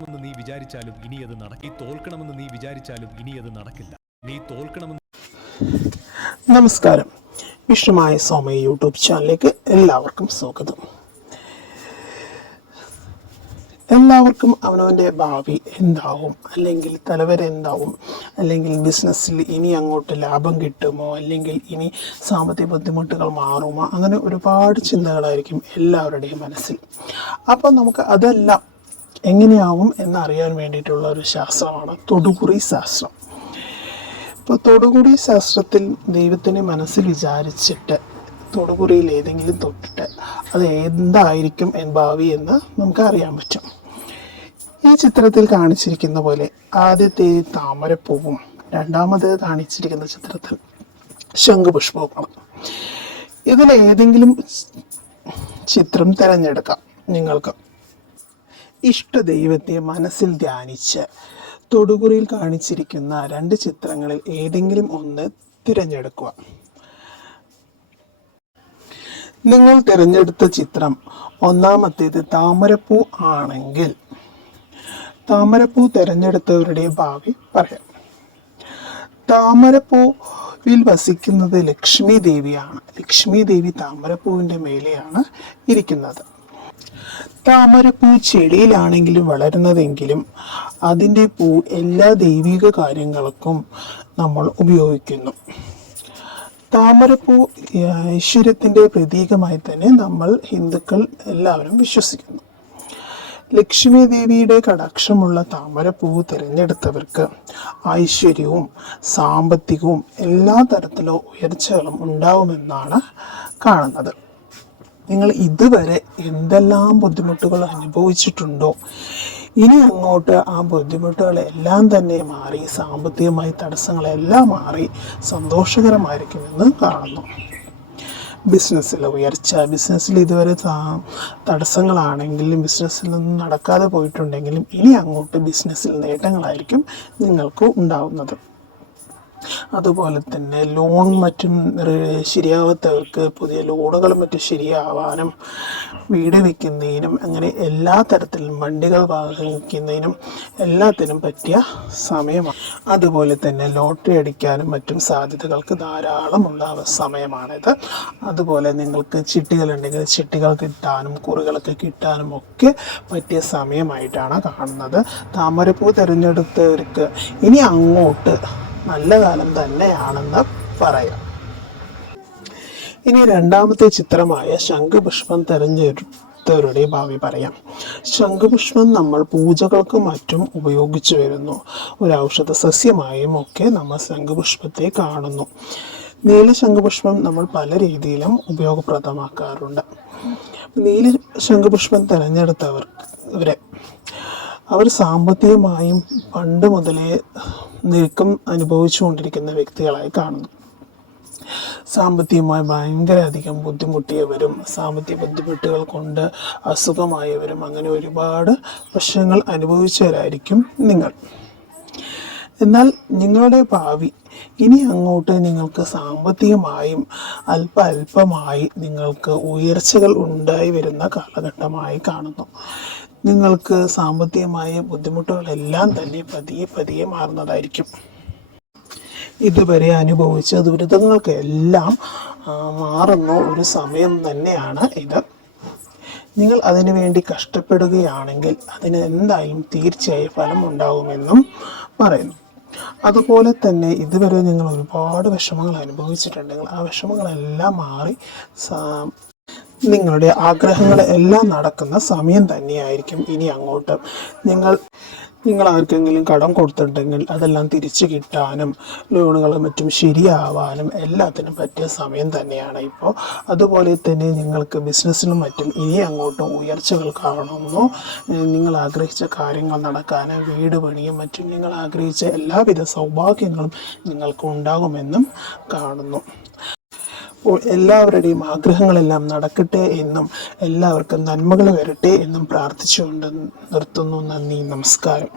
നീ വിചാരിച്ചാലും ഇനി അത് നടക്കി തോൽക്കണമെന്ന് നീ വിചാരിച്ചാലും ഇനി അത് നടക്കില്ല. നീ തോൽക്കണമെന്ന്. നമസ്കാരം. വിഷ്ണുമായ സോമയ യൂട്യൂബ് ചാനലിലേക്ക് എല്ലാവർക്കും സ്വാഗതം. എല്ലാവർക്കും അവനവൻ്റെ ഭാവി എന്താവും, അല്ലെങ്കിൽ തലവര എന്താവും, അല്ലെങ്കിൽ ബിസിനസ്സിൽ ഇനി അങ്ങോട്ട് ലാഭം കിട്ടുമോ, അല്ലെങ്കിൽ ഇനി സാമ്പത്തിക ബുദ്ധിമുട്ടുകൾ മാറുമോ, അങ്ങനെ ഒരുപാട് ചിന്തകളായിരിക്കും എല്ലാവരുടെയും മനസ്സിൽ. അപ്പോൾ നമുക്ക് അതെല്ലാം എങ്ങനെയാവും എന്നറിയാൻ വേണ്ടിയിട്ടുള്ള ഒരു ശാസ്ത്രമാണ് തൊടുകുറി ശാസ്ത്രം. ഇപ്പോൾ തൊടുകുറി ശാസ്ത്രത്തിൽ ദൈവത്തിനെ മനസ്സിൽ വിചാരിച്ചിട്ട് തൊടുകുറിയിൽ ഏതെങ്കിലും തൊട്ടിട്ട് അത് എന്തായിരിക്കും ഭാവി എന്ന് നമുക്ക് അറിയാൻ പറ്റും. ഈ ചിത്രത്തിൽ കാണിച്ചിരിക്കുന്ന പോലെ ആദ്യത്തെ താമരപ്പൂവും രണ്ടാമത് കാണിച്ചിരിക്കുന്ന ചിത്രത്തിൽ ശംഖുപുഷ്പവുമാണ്. ഇതിലേതെങ്കിലും ചിത്രം തിരഞ്ഞെടുക്കാം. നിങ്ങൾക്ക് ഇഷ്ട ദൈവത്തെ മനസ്സിൽ ധ്യാനിച്ച് തൊടുകുറിയിൽ കാണിച്ചിരിക്കുന്ന രണ്ട് ചിത്രങ്ങളിൽ ഏതെങ്കിലും ഒന്ന് തിരഞ്ഞെടുക്കുക. നിങ്ങൾ തിരഞ്ഞെടുത്ത ചിത്രം ഒന്നാമത്തേത് താമരപ്പൂ ആണെങ്കിൽ താമരപ്പൂ തിരഞ്ഞെടുത്തവരുടെ ഭാവി പറയാം. താമരപ്പൂവിൽ വസിക്കുന്നത് ലക്ഷ്മി ദേവിയാണ്. ലക്ഷ്മി ദേവി താമരപ്പൂവിൻ്റെ മേലെയാണ് ഇരിക്കുന്നത്. താമരപ്പൂ ചെടിയിലാണെങ്കിലും വളരുന്നതെങ്കിലും അതിൻ്റെ പൂ എല്ലാ ദൈവിക കാര്യങ്ങൾക്കും നമ്മൾ ഉപയോഗിക്കുന്നു. താമരപ്പൂ ഐശ്വര്യത്തിൻ്റെ പ്രതീകമായി തന്നെ നമ്മൾ ഹിന്ദുക്കൾ എല്ലാവരും വിശ്വസിക്കുന്നു. ലക്ഷ്മി ദേവിയുടെ കടാക്ഷമുള്ള താമരപ്പൂ തിരഞ്ഞെടുത്തവർക്ക് ഐശ്വര്യവും സാമ്പത്തികവും എല്ലാ തരത്തിലുള്ള ഉയർച്ചകളും ഉണ്ടാവുമെന്നാണ് കാണുന്നത്. നിങ്ങൾ ഇതുവരെ എന്തെല്ലാം ബുദ്ധിമുട്ടുകൾ അനുഭവിച്ചിട്ടുണ്ടോ, ഇനി അങ്ങോട്ട് ആ ബുദ്ധിമുട്ടുകളെല്ലാം തന്നെ മാറി, സാമ്പത്തികമായി തടസ്സങ്ങളെല്ലാം മാറി സന്തോഷകരമായിരിക്കുമെന്ന് കാണുന്നു. ബിസിനസ്സിലെ ഉയർച്ച, ബിസിനസ്സിൽ ഇതുവരെ തടസ്സങ്ങളാണെങ്കിലും ബിസിനസ്സിൽ നിന്നും നടക്കാതെ പോയിട്ടുണ്ടെങ്കിലും ഇനി അങ്ങോട്ട് ബിസിനസ്സിൽ നേട്ടങ്ങളായിരിക്കും നിങ്ങൾക്ക് ഉണ്ടാവുന്നത്. അതുപോലെ തന്നെ ലോൺ മറ്റും ശരിയാവാത്തവർക്ക് പുതിയ ലോണുകളും മറ്റും ശരിയാവാനും, വീട് വയ്ക്കുന്നതിനും അങ്ങനെ എല്ലാ തരത്തിലും വണ്ടികൾ വാങ്ങിക്കുന്നതിനും എല്ലാത്തിനും പറ്റിയ സമയമാണ്. അതുപോലെ തന്നെ ലോട്ടറി അടിക്കാനും മറ്റും സാധ്യതകൾക്ക് ധാരാളമുള്ള സമയമാണിത്. അതുപോലെ നിങ്ങൾക്ക് ചിട്ടികളുണ്ടെങ്കിൽ ചിട്ടികൾ കിട്ടാനും കുറികളൊക്കെ കിട്ടാനും ഒക്കെ പറ്റിയ സമയമായിട്ടാണ് കാണുന്നത്. താമരപ്പൂ തിരഞ്ഞെടുത്തവർക്ക് ഇനി അങ്ങോട്ട് നല്ല കാലം തന്നെയാണെന്ന് പറയാം. ഇനി രണ്ടാമത്തെ ചിത്രമായ ശംഖുപുഷ്പം തിരഞ്ഞെടുത്തവരുടെ ഭാവി പറയാം. ശംഖുപുഷ്പം നമ്മൾ പൂജകൾക്ക് മറ്റും ഉപയോഗിച്ചു വരുന്നു. ഒരു ഔഷധ സസ്യമായും ഒക്കെ നമ്മൾ ശംഖുപുഷ്പത്തെ കാണുന്നു. നീല ശംഖുപുഷ്പം നമ്മൾ പല രീതിയിലും ഉപയോഗപ്രദമാക്കാറുണ്ട്. നീല ശംഖുപുഷ്പം തിരഞ്ഞെടുത്തവരെ അവർ സാമ്പത്തികമായും പണ്ട് മുതലേ ഞെരുക്കം അനുഭവിച്ചുകൊണ്ടിരിക്കുന്ന വ്യക്തികളായി കാണുന്നു. സാമ്പത്തികമായി ഭയങ്കര അധികം ബുദ്ധിമുട്ടിയവരും സാമ്പത്തിക ബുദ്ധിമുട്ടുകൾ കൊണ്ട് അസുഖമായവരും അങ്ങനെ ഒരുപാട് പ്രശ്നങ്ങൾ അനുഭവിച്ചവരായിരിക്കും നിങ്ങൾ. എന്നാൽ നിങ്ങളുടെ ഭാവി ഇനി അങ്ങോട്ട് നിങ്ങൾക്ക് സാമ്പത്തികമായും അല്പമായി നിങ്ങൾക്ക് ഉയർച്ചകൾ ഉണ്ടായി വരുന്ന കാലഘട്ടമായി കാണുന്നു. നിങ്ങൾക്ക് സാമ്പത്തികമായ ബുദ്ധിമുട്ടുകളെല്ലാം തന്നെ പതിയെ മാറുന്നതായിരിക്കും. ഇതുവരെ അനുഭവിച്ച ദുരിതങ്ങൾക്ക് എല്ലാം മാറുന്ന ഒരു സമയം തന്നെയാണ് ഇത്. നിങ്ങൾ അതിനു വേണ്ടി കഷ്ടപ്പെടുകയാണെങ്കിൽ അതിന് എന്തായാലും തീർച്ചയായും ഫലം ഉണ്ടാകുമെന്നും പറയുന്നു. അതുപോലെ തന്നെ ഇതുവരെ നിങ്ങൾ ഒരുപാട് വിഷമങ്ങൾ അനുഭവിച്ചിട്ടുണ്ടെങ്കിൽ ആ വിഷമങ്ങളെല്ലാം മാറി നിങ്ങളുടെ ആഗ്രഹങ്ങളെല്ലാം നടക്കുന്ന സമയം തന്നെയായിരിക്കും ഇനി അങ്ങോട്ട്. നിങ്ങൾ ആർക്കെങ്കിലും കടം കൊടുത്തിട്ടുണ്ടെങ്കിൽ അതെല്ലാം തിരിച്ചു കിട്ടാനും ലോണുകളും മറ്റും ശരിയാവാനും എല്ലാത്തിനും പറ്റിയ സമയം തന്നെയാണ് ഇപ്പോൾ. അതുപോലെ തന്നെ നിങ്ങൾക്ക് ബിസിനസ്സിലും മറ്റും ഇനി അങ്ങോട്ട് ഉയർച്ചകൾ കാണുന്നു. നിങ്ങൾ ആഗ്രഹിച്ച കാര്യങ്ങൾ നടക്കാനും വീട് പണിയും മറ്റും നിങ്ങൾ ആഗ്രഹിച്ച എല്ലാവിധ സൗഭാഗ്യങ്ങളും നിങ്ങൾക്ക് ഉണ്ടാകുമെന്നും കാണുന്നു. എല്ലാവരുടെയും ആഗ്രഹങ്ങളെല്ലാം നടക്കട്ടെ എന്നും എല്ലാവർക്കും നന്മകൾ വരട്ടെ എന്നും പ്രാർത്ഥിച്ചുകൊണ്ട് നിർത്തുന്നു. നന്ദി, നമസ്കാരം.